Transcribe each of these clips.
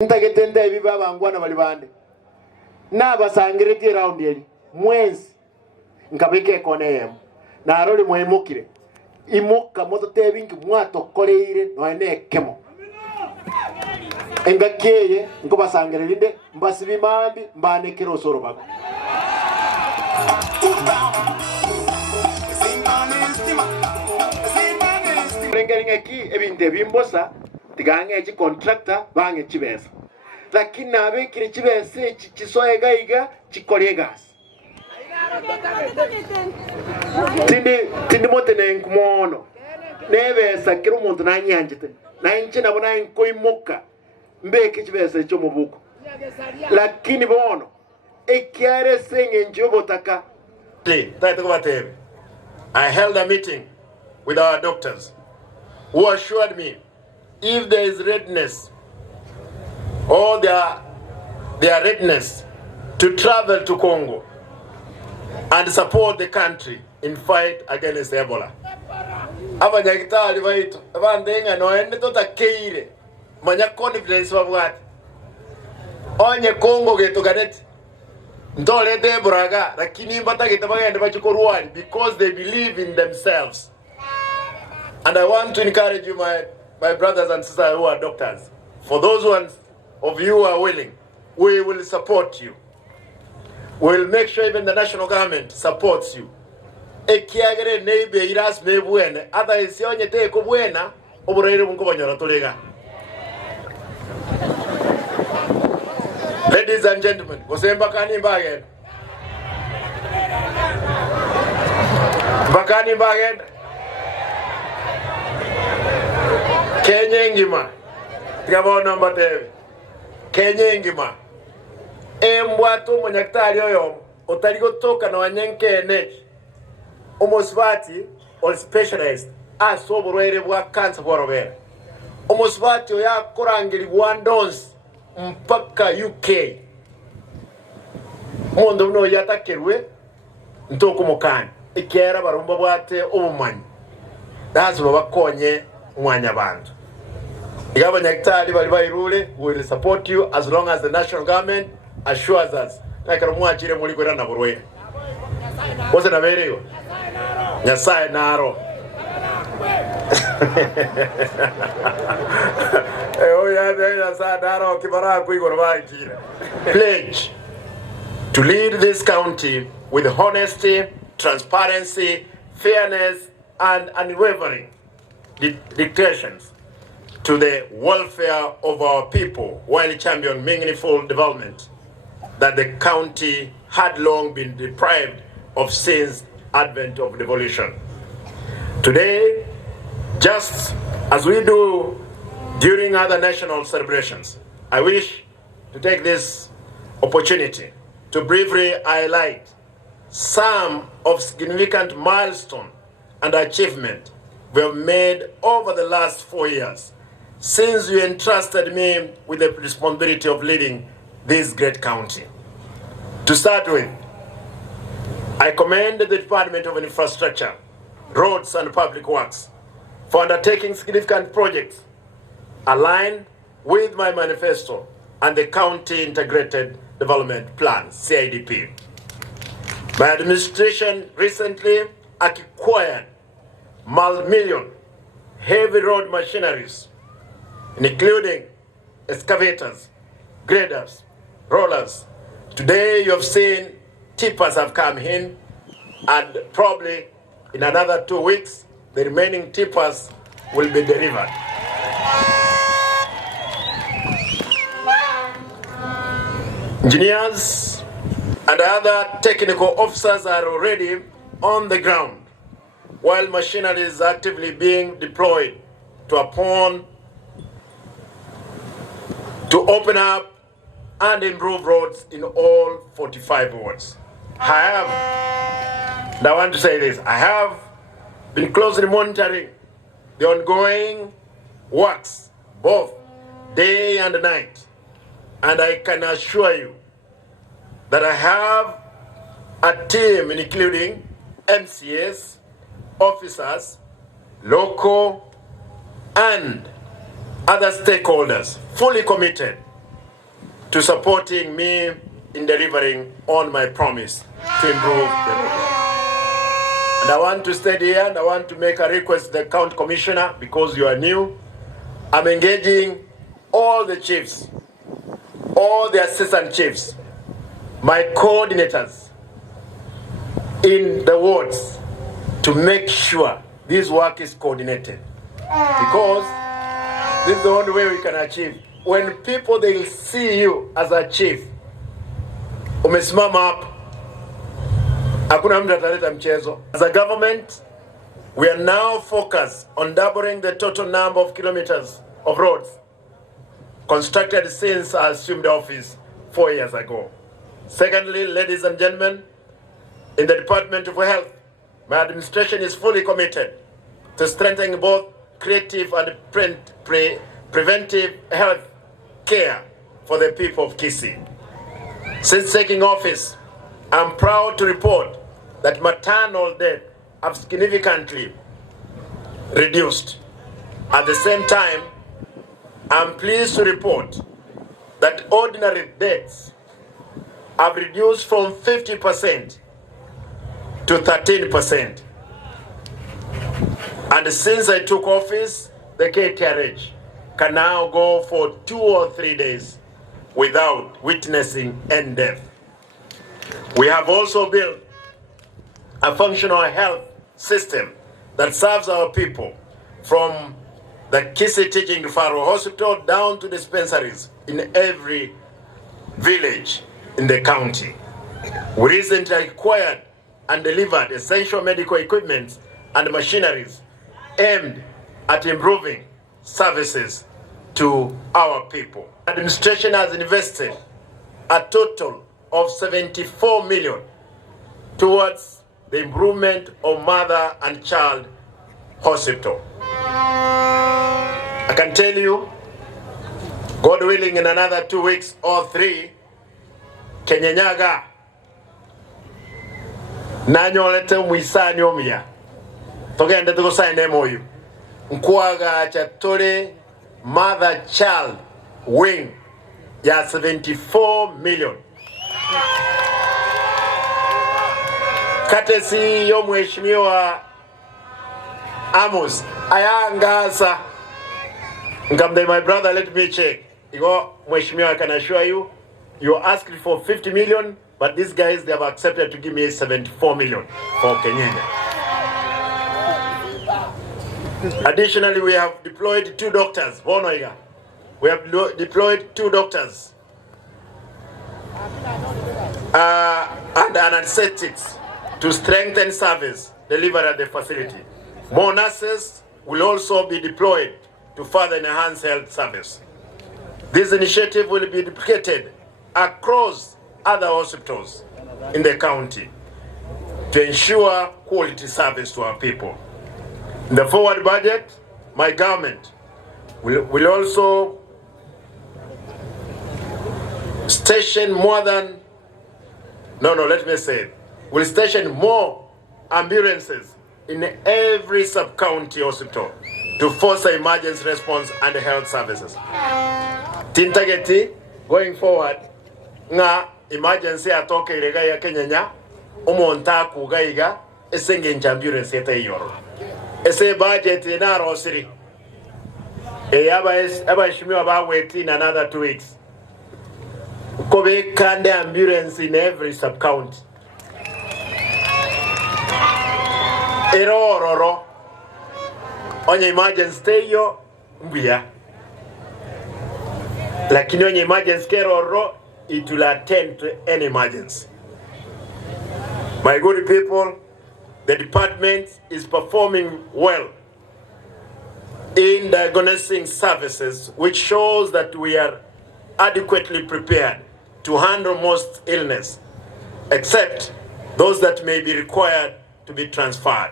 Ntagetende ebiba bangwana bali bande nabasangireti round yeli mwezi nkabike koneyemo naroli mwemukire imuka moto tebingi mwato koleire noene kemo engakeye ngo basangirinde mbasibimambi mbanekero osoro bako Rengeringeki ebinde bimbosa tigange echi contractor bange chibesa lakini nabekire chibese chisoye gaiga chikolie gas tindi mote nenkumono nebesa kiro umuntu nanyanjite nanchi nabona inkoimuka mbeke chibese cyo mubuko lakini bono ekiare senge njobotaka I held a meeting with our doctors who assured me if there is readiness or their readiness to travel to Congo and support the country in fight against Ebola. Abanyagitali baitu abandenga noende totakeire manya confidence babwati onye Congo geto gadeti ntole de braga lakini mbatagita bagende bachikorwani because they believe in themselves. And I want to encourage you, my brothers and sisters who are doctors, for those ones of you who are willing, we will support you. We will make sure even the national government supports you. Ekiagere neibe iras mebuene, ata isionye te kubuena, obureire bunkobanyora tolega. Ladies and gentlemen, Bakani Bagen. Bakani Bagen. Kenya ngima. Tikabona namba tebe. Kenya ngima. Embwatu munyaktari oyo otaligo toka na wanyenke nechi. Omosvati or specialist asoborwere bwa cancer kwa robera. Omosvati oya korangiri bwandons mpaka UK. Mondo mno yatakerwe ntoko mukani. Ikera barumba bwate obumanyi. Dazi babakonye mwanya bantu. Igabanyakitali bali bayirule will support you as long as the national government assures us. Like rumwachire muri kwera na burwe. Wose na bereyo. Nyasaye naro. Pledge to lead this county with honesty, transparency, fairness, and unwavering dedications to the welfare of our people while championing meaningful development that the county had long been deprived of since advent of devolution. Today, just as we do during other national celebrations, I wish to take this opportunity to briefly highlight some of significant milestones and achievement we have made over the last 4 years since you entrusted me with the responsibility of leading this great county. To start with, I commend the Department of Infrastructure, Roads and Public Works for undertaking significant projects aligned with my manifesto and the County Integrated Development Plan, CIDP. My administration recently acquired multi-million heavy road machineries, including excavators, graders, rollers. Today you have seen tippers have come in, and probably in another 2 weeks, the remaining tippers will be delivered. Engineers and other technical officers are already on the ground, while machinery is actively being deployed to open up and improve roads in all 45 wards. And I want to say this, I have been closely monitoring the ongoing works, both day and night, and I can assure you that I have a team including MCAs, officers, local and other stakeholders fully committed to supporting me in delivering on my promise to improve the road. And I want to stay here and I want to make a request to the county commissioner, because you are new. I'm engaging all the chiefs, all the assistant chiefs, my coordinators in the wards to make sure this work is coordinated, because this is the only way we can achieve. When people, they see you as a chief, umesimama up, hakuna mtu ataleta mchezo. As a government, we are now focused on doubling the total number of kilometers of roads constructed since I assumed office 4 years ago. Secondly, ladies and gentlemen, in the Department of Health, my administration is fully committed to strengthening both creative and preventive health care for the people of Kisii. Since taking office, I'm proud to report that maternal death have significantly reduced. At the same time, I'm pleased to report that ordinary deaths have reduced from 50% to 13%. And since I took office, the KTRH can now go for 2 or 3 days without witnessing any death. We have also built a functional health system that serves our people, from the Kisii Teaching Referral Hospital down to dispensaries in every village in the county. We recently acquired and delivered essential medical equipment and machineries aimed at improving services to our people. Administration has invested a total of 74 million towards the improvement of mother and child hospital. I can tell you, God willing, in another 2 weeks or 3, Kenyanyaga nanyolete mwisani omya togende tukusaine moyo nkwaga chatole mother child wing ya 74 million katesi yo mheshimiwa Amos ayangasa ngamde. My brother, let me check. Mheshimiwa, I can assure you, you asked for 50 million, but these guys, they have accepted to give me 74 million for Kenya. Additionally, we have deployed 2 doctors. We have deployed 2 doctors and anesthetists to strengthen service delivered at the facility. More nurses will also be deployed to further enhance health service. This initiative will be duplicated across other hospitals in the county to ensure quality service to our people. In the forward budget, my government will also station will station more ambulances in every sub-county hospital to foster emergency response and health services. Tintageti, going forward, nga emergency atoke irega ya Kenya umonta kugaiga esenge ambulance yete yoro. Ese budget ina rosiri. Aba shimiwa ba wait in another 2 weeks. Kobe kande ambulance in every sub-county. Erororo. Onye emergency teyo mbia. Lakini onye emergency keroro, it will attend to any emergency. My good people, the department is performing well in diagnosing services, which shows that we are adequately prepared to handle most illness, except those that may be required to be transferred.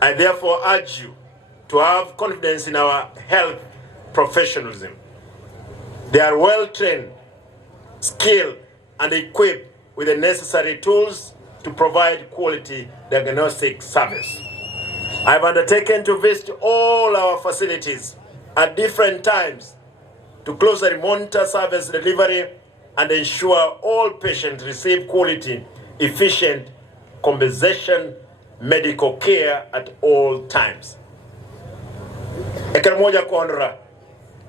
I therefore urge you to have confidence in our health professionalism. They are well trained, skilled, and equipped with the necessary tools to provide quality diagnostic service. I've undertaken to visit all our facilities at different times to closely monitor service delivery and ensure all patients receive quality, efficient, compensation medical care at all times. Ekero moja kondra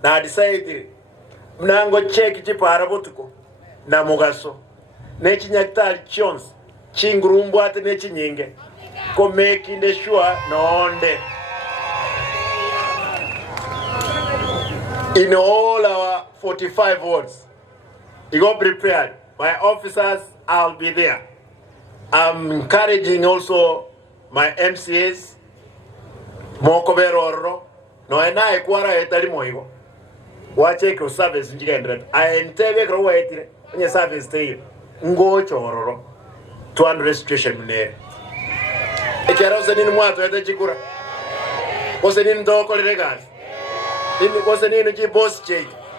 na decide mnango cheki chipara botuko na mugaso nechi nyaktari chons chingurumbu ate nechi nyinge ko making sure noonde in all our 45 wards. You go prepared. My officers, I'll be there. I'm encouraging also my MCAs, Mokoberoro, no ena ekwara etali moigo. Wache ko service njigendret. I entebe kro waitire. Nye service te ngo chororo. To an restitution mne. Ekera usenini mwato ete chikura. Usenini ndoko liregas. Usenini chi boss check.